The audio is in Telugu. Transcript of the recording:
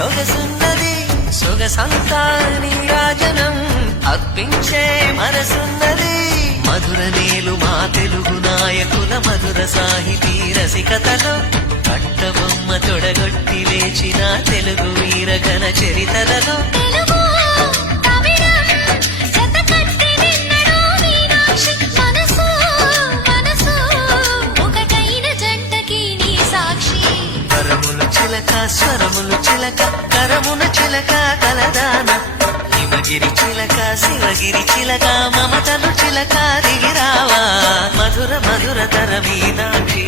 సొగసున్నది సొగసంతా నీరాజనం అర్పించే మనసున్నది మధుర నేలు మా తెలుగు నాయకుల మధుర సాహితీ రసికతలో కట్టబొమ్మ తొడగొట్టి లేచిన తెలుగు వీరగణ చరితలలో స్వరములు చిలక కరమున చిలక కలదాన హిమగిరి చిలక శివగిరి చిలక మమతలు చిలక దిగిరావా మధుర మధుర తర మీనాక్షి